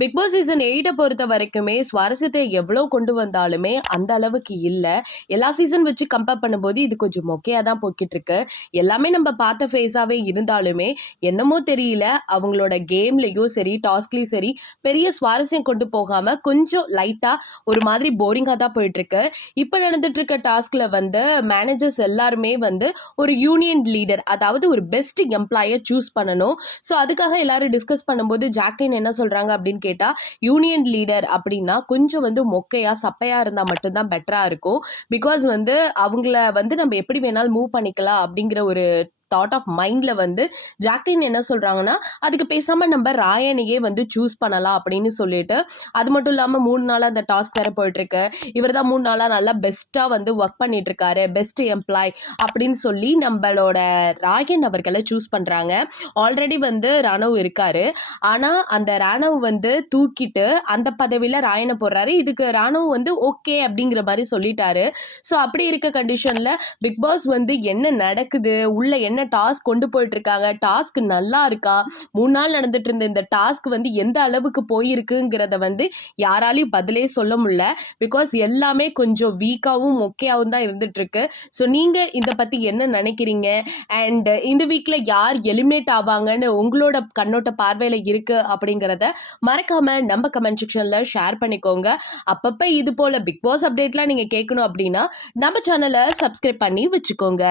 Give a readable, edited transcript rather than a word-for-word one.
Big Boss season 8 பொறுத்த வரைக்குமே சுவாரஸ்யத்தை எவ்வளோ கொண்டு வந்தாலுமே அந்த அளவுக்கு இல்ல. எல்லா சீசன் வச்சு கம்பேர் பண்ணும்போது இது கொஞ்சம் மொக்கையா தான் போய்க்கிட்டு இருக்கு. எல்லாமே நம்ம பார்த்த ஃபேஸாவே இருந்தாலுமே, என்னமோ தெரியல அவங்களோட கேம்லயும் சரி, டாஸ்க்லயும் சரி, பெரிய சுவாரஸ்யம் கொண்டு போகாம கொஞ்சம் லைட்டா ஒரு மாதிரி போரிங்கா தான் போயிட்டு இருக்கு. இப்ப நடந்துட்டு இருக்க டாஸ்க்ல வந்து மேனேஜர்ஸ் எல்லாருமே வந்து ஒரு யூனியன் லீடர், அதாவது ஒரு பெஸ்ட் எம்ப்ளாயர் சூஸ் பண்ணணும். ஸோ அதுக்காக எல்லாரும் டிஸ்கஸ் பண்ணும்போது ஜாக்லின் என்ன சொல்றாங்க அப்படின்னு கேட்டா, யூனியன் லீடர் அப்படின்னா கொஞ்சம் வந்து மொக்கையா சப்பையா இருந்தா மட்டும்தான் பெட்டரா இருக்கும். பிகாஸ் வந்து அவங்கள வந்து நம்ம எப்படி வேணாலும் மூவ் பண்ணிக்கலாம் அப்படிங்கிற ஒரு தாட் ஆஃப் மைண்ட்ல வந்து ஜாக்லின் என்ன சொல்றாங்கன்னா, அதுக்கு பேசாம நம்ம ராயனையே வந்து சூஸ் பண்ணலாம் அப்படின்னு சொல்லிட்டு, அது மட்டும் இல்லாம 3 நாளா அந்த டாஸ்க் வேற போயிட்டு இருக்கு. இவர் தான் 3 நாளா நல்லா பெஸ்டா வந்து ஒர்க் பண்ணிட்டு இருக்காரு, பெஸ்ட் எம்ப்ளாய் அப்படின்னு சொல்லி நம்மளோட ராயன் அவர்களை சூஸ் பண்றாங்க. ஆல்ரெடி வந்து ராணவ் இருக்காரு. ஆனா அந்த ராணவ் வந்து தூக்கிட்டு அந்த பதவியில ராயனை போடுறாரு. இதுக்கு ராணவ் வந்து ஓகே அப்படிங்கிற மாதிரி சொல்லிட்டாரு. ஸோ அப்படி இருக்க கண்டிஷன்ல பிக் பாஸ் வந்து என்ன நடக்குது, உள்ள என்ன டாஸ்க் கொண்டு போயிட்டு இருக்காங்க, டாஸ்க் நல்லா இருக்கா, 3 நாள் நடந்துட்டு இருந்த இந்த டாஸ்க் வந்து எந்த அளவுக்கு போயிருக்குங்கிறத வந்து யாராலையும் பதிலே சொல்ல முடியல. பிகாஸ் எல்லாமே கொஞ்சம் வீக்காவும் மொக்கையாவும் தான் இருந்துட்டு இருக்கு. ஸோ நீங்க இதை பத்தி என்ன நினைக்கிறீங்க? அண்ட் இந்த வீக்ல யார் எலிமினேட் ஆவாங்கன்னு உங்களோட கண்ணோட்ட பார்வையில இருக்கு அப்படிங்கறத மறக்காம நம்ம கமெண்ட் செக்ஷன்ல ஷேர் பண்ணிக்கோங்க. அப்பப்ப இது போல பிக் பாஸ் அப்டேட்லாம் நீங்க கேட்கணும் அப்படின்னா நம்ம சேனலை சப்ஸ்கிரைப் பண்ணி வச்சுக்கோங்க.